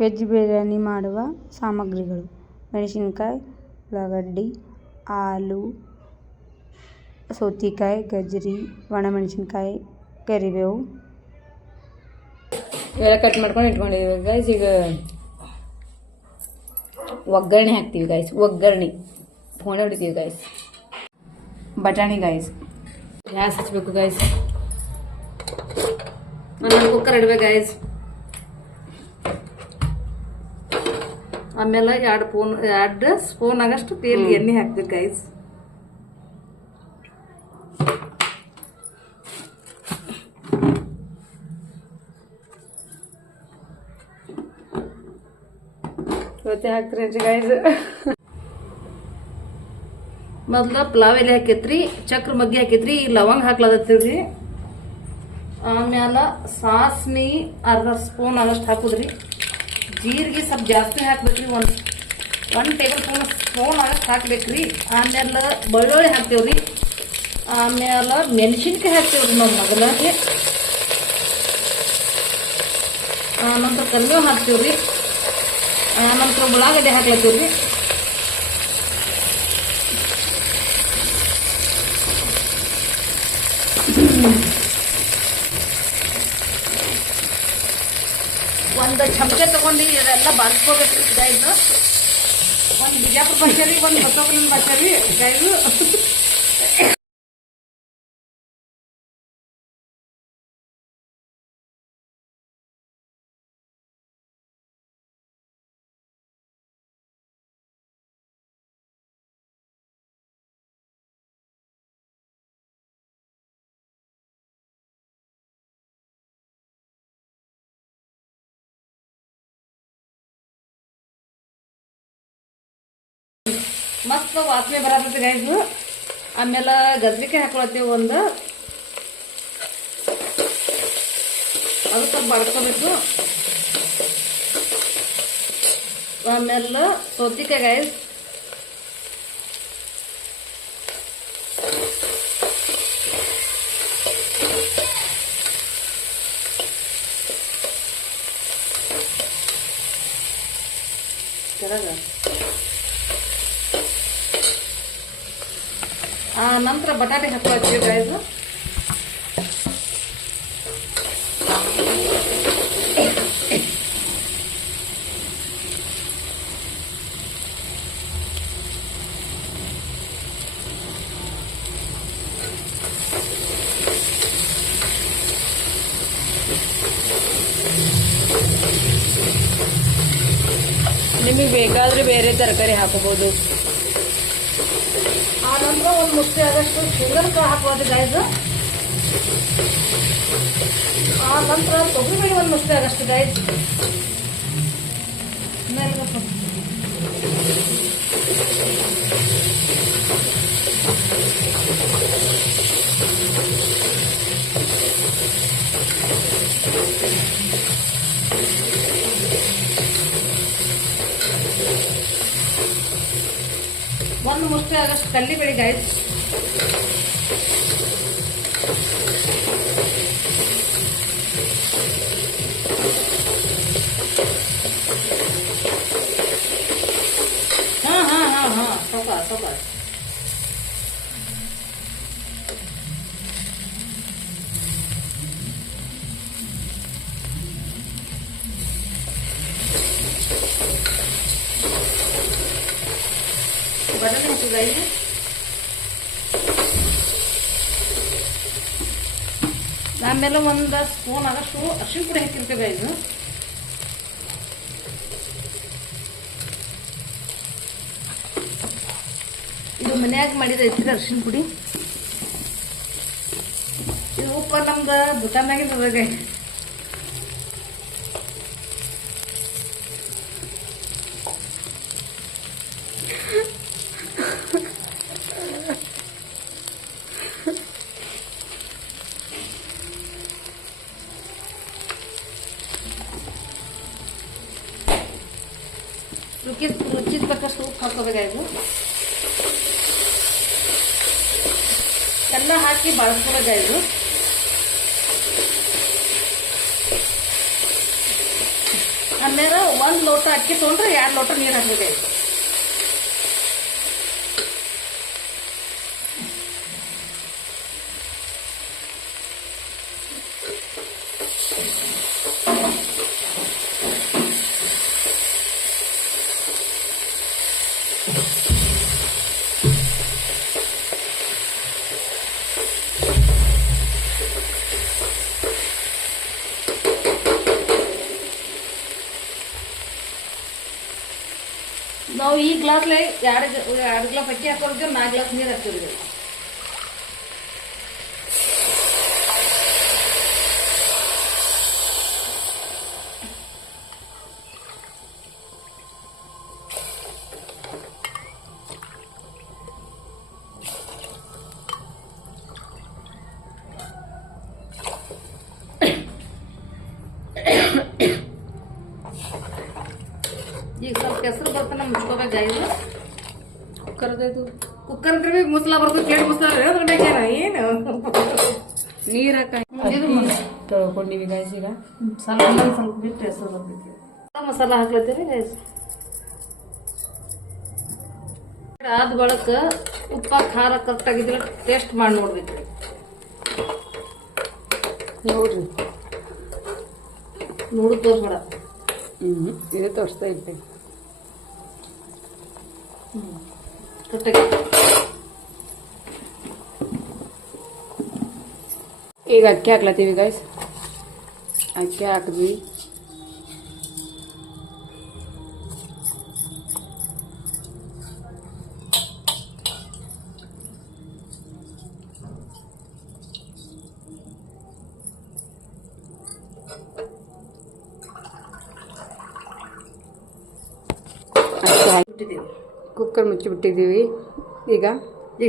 Veg biryani ಮಾಡುವ ಸಾಮಗ್ರಿಗಳು: ಮೆಣಸಿನಕಾಯಿ, ಉಳ್ಳಾಗಡ್ಡಿ, ಆಲೂ, ಸೌತೆಕಾಯಿ, ಗಜ್ಜರಿ, ಒಣಮೆಣಸಿನಕಾಯಿ, ಕರಿಬೇವು ಇವೆಲ್ಲ ಕಟ್ ಮಾಡ್ಕೊಂಡು ಇಟ್ಕೊಂಡಿದ್ದೀವಿ ಗೈಸ್. ಈಗ ಒಗ್ಗರಣೆ ಹಾಕ್ತೀವಿ ಗೈಸ್. ಫೋನೆ ಹೊಡಿತೀವಿ ಗೈಸ್. ಬಟಾಣಿ ಗೈಸ್. ಗ್ಯಾಸ್ ಹಚ್ಬೇಕು ಗೈಸ್. ಕುಕ್ಕರ್ ಇಡ್ಬೇಕು ಗೈಸ್. ಆಮೇಲೆ 2 ಸ್ಪೂನ್ ಆಗಷ್ಟು ಎಣ್ಣೆ ಹಾಕ್ಬೇಕು ಗೈಸ್. ಹಾಕ್ರಿ ಗೈಸ್. ಮೊದ್ಲು ಪಲಾವ್ ಎಲೆ ಹಾಕೈತ್ರಿ, ಚಕ್ರ ಮಗ್ಗಿ ಹಾಕೈತ್ರಿ, ಲವಂಗ ಹಾಕ್ಲತ್ತೀವ್ರಿ. ಆಮ್ಯಾಲ ಸಾಸ್ಮಿ 1/2 ಸ್ಪೂನ್ ಆಗಷ್ಟು ಹಾಕುದ್ರಿ. ಜೀರಿಗೆ ಸ್ವಲ್ಪ ಜಾಸ್ತಿ ಹಾಕ್ಬೇಕ್ರಿ. 1 ಟೇಬಲ್ ಸ್ಪೂನ್ ಆಗಷ್ಟು ಹಾಕ್ಬೇಕ್ರಿ. ಆಮೇಲೆ ಬೆಳ್ಳುಳ್ಳಿ ಹಾಕ್ತೇವ್ರಿ. ಆಮೇಲೆ ಮೆಣಸಿನ್ಕಾಯಿ ಹಾಕ್ತೇವ್ರಿ ನಾವು ಮೊದಲಾಗೆ. ಆನಂತರ ಕರಿಬೇವು ಹಾಕ್ತೇವ್ರಿ. ಆನಂತರ ಉಳ್ಳಾಗಡ್ಡೆ ಹಾಕ್ಲತ್ತೀವ್ರಿ. ಒಂದು ಚಮಚ ತಗೊಂಡು ಇದೆಲ್ಲ ಬಾರಿಸ್ಕೋಬೇಕ್ರಿ ಗೈದು. ಒಂದು ಬಿಜಾಪುರ ಭಾಷೆ ರೀ, ಒಂದು ಬಸವಕಲಿನ ಭಾಷೆ ರೀ ಗೈದು. ಮಸ್ತ್ ವಾಸನೆ ಬರತೈತಿ ಗೈಸು. ಆಮೇಲೆ ಗಜ್ರಿಕಾಯಿ ಹಾಕೊಳತ್ತೀವಿ ಒಂದು, ಅದು ಸ್ವಲ್ಪ ಬಡ್ಕೋಬೇಕು. ಆಮೇಲೆ ಸೌತೆಕಾಯಿ ಗೈಸ್. ನಂತರ ಬಟಾಟೆ ಹಾಕೊಳ್ತೀವಿ ಗೈಸ್. ನಿಮಗೆ ಬೇಕಾದ್ರೆ ಬೇರೆ ತರಕಾರಿ ಹಾಕೋಬಹುದು. ಆನಂತರ ಒಂದು ಮುಷ್ಟಿ ಆದಷ್ಟು ಶೇಂಗಾಕಾಯಿ ಹಾಕೋದು ಗೈಸ್. ಆ ನಂತರ ತೊಗರಿಬೇಳೆ ಒಂದು ಮುಷ್ಟಿ ಆಗಷ್ಟು ಗೈಸ್. ಒಂದು ಮುಷ್ಟಿ ಆಗಷ್ಟು ಕಡ್ಲಿಬೇಳೆ ಗೈಸ್. ಸ್ವಲ್ಪ ಬಟಾಣಿ ಹಾಕಿದ ಗೈಸ್. ಆಮೇಲೆ 1 ಸ್ಪೂನ್ ಆಗಷ್ಟು ಅರಿಶಿನ ಪುಡಿ ಹಾಕಿರ್ತೀವಿ ಗೈಸ್. ಇದು ಮನ್ಯಾಗ ಮಾಡಿದ ಐತ್ರಿ ಅರಿಶಿನ ಪುಡಿ. ಇದು ಉಪ್ಪ ನಮ್ದು ದುಕಾನಾಗಿರ್ತದ ಗೈಸ್. ರುಚಿಗೆ ತಕ್ಕಷ್ಟು ಉಪ್ಪು ಹಾಕೋಬೇಕಾಯ್ತು. ಎಲ್ಲ ಹಾಕಿ ಬಳಸ್ಕೋಬೇಕಾಯ್ತು. ಆಮೇಲೆ 1 ಲೋಟ ಅಕ್ಕಿ ತೊಗೊಂಡ್ರೆ 2 ಲೋಟ ನೀರು ಹಾಕ್ಬೇಕಾಯ್ತು. ನಾವು ಈ ಗ್ಲಾಸ್ಲೆ 2 ಗ್ಲಾಸ್ ಅಕ್ಕಿ ಹಾಕೋರಿಗೆ 4 ಗ್ಲಾಸ್ ನೀರು ಹಾಕ್ತೀವಿ. ಈಗ ಸ್ವಲ್ಪ ಹೆಸರು ಬರ್ತಾನೆ ಮುಚ್ಕೋಬೇಕು ಇದು ಕುಕ್ಕರ್ ಅಂದ್ರೆ ಬಿ ಮುಸ್ಲಾ ಬರ್ತದೆ. ಕೇಳಿ ಮುಸ್ಲಾ ಬೇಕಾರ ಏನು ನೀರು ತೊಳ್ಕೊಂಡಿವಿ ಗಾಯ್ಸ್. ಈಗ ಸ್ವಲ್ಪ ಬಿಟ್ಟು ಹೆಸರು ಬರ್ತೈತಿ. ಮಸಾಲ ಹಾಕ್ಲತ್ತೀರಿ ಗೈಸ್. ಆದ ಬಳಕ ಉಪ್ಪ ಖಾರ ಕರೆಕ್ಟ್ ಆಗಿದ್ರೆ ಟೇಸ್ಟ್ ಮಾಡಿ ನೋಡ್ಬೇಕು ನೋಡ್ರಿ. ನೋಡು ತೋರ್ಸ್ಬೇಡ. ಇದು ತೋರಿಸ್ತಾ ಇರ್ತೀವಿ. ಕರೆಕ್ಟಾಗಿ ಈಗ ಅಕ್ಕಿ ಹಾಕ್ಲತ್ತೀವಿ ಗಾಯ್ಸ್. ಅಕ್ಕಿ ಹಾಕಿದ್ವಿ. ಕುಕ್ಕರ್ ಮುಚ್ಚಿಬಿಟ್ಟಿದ್ದೀವಿ. ಈಗ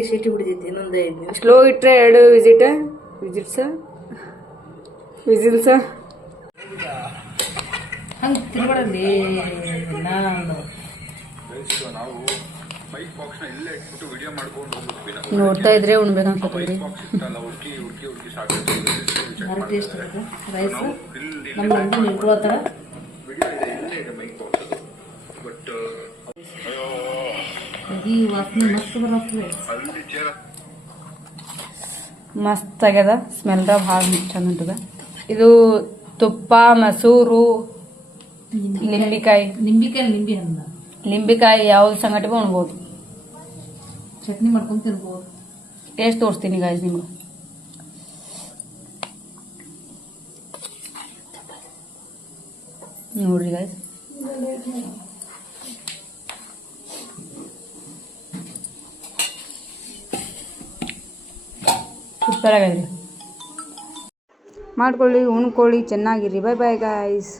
ಸೀಟಿ ಬಿಡ್ತೈತಿ. ಇನ್ನೊಂದು 5 ನಿಮಿಷ ಸ್ಲೋ ಇಟ್ಟರೆ 2 ವಿಸಿಲ್ಸ ಹಂಗೆ ತಿನ್ಬೇಡಲ್ಲಿ. ನಾನು ನೋಡ್ತಾ ಇದ್ರೆ ಉಣ್ಬೇಕನ್ಸತ್ತೀರಿ. ಭಾರಿ ಟೇಸ್ಟ್ ಇರುತ್ತೆ ರೈಸ್. ನಮ್ಮ ಮಂದಿ ನಿಂತ್ಕೊಳತ್ತಾರ. ಈ ವಾಸನೆ ಮಸ್ತ್ ಬರತ್ತೆ. ಮಸ್ತ್ ಆಗ್ಯದ. ಸ್ಮೆಲ್ದ ಭಾಳ ಚಂದ ಉಂಟದ. ಇದು ತುಪ್ಪ, ಮೊಸರು, ಲಿಂಬಿಕಾಯಿ ಯಾವ್ದು ಸಂಗಟಿಗೂ ಉಣ್ಬೋದು. ಚಟ್ನಿ ಮಾಡ್ಕೊಂಡು ತಿನ್ಬೋದು. ಟೇಸ್ಟ್ ತೋರಿಸ್ತೀನಿ ಗಾಯ್ಸ್ ನಿಮ್ಗೆ. ನೋಡ್ರಿ ಗಾಯ್ಸ್. ಸೂಪರ್ ಆಗೈತ್ರಿ. ಮಾಡ್ಕೊಳ್ಳಿ, ಉಣ್ಕೊಳ್ಳಿ, ಚೆನ್ನಾಗಿರಿ. Bye bye guys.